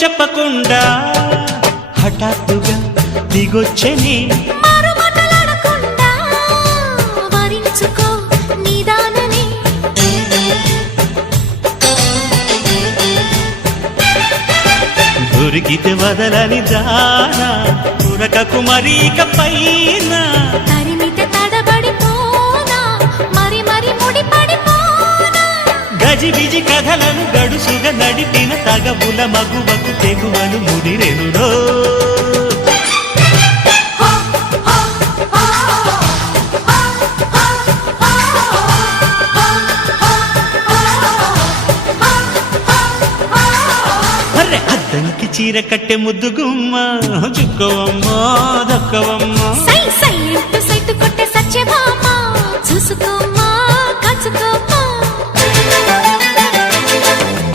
చెప్పకుండా హఠాత్తుగా దిగొచ్చని దొరికితే వదలని దానా పురకకు మరీక పైన తరిమితే తడబడిపోనా మరి మరి ముడిపడిపోనా గజిబిజి కథలను గడుసుగా నడిపిన తగవుల మగువకు తెగువను ముడిరెనురో అద్దంకి చీర కట్టె ముద్దు గుమ్మ చుక్కవమ్మా దక్కవమ్మా సై సై అంటూ సైతు కొట్టే సత్యభామ చూసుకో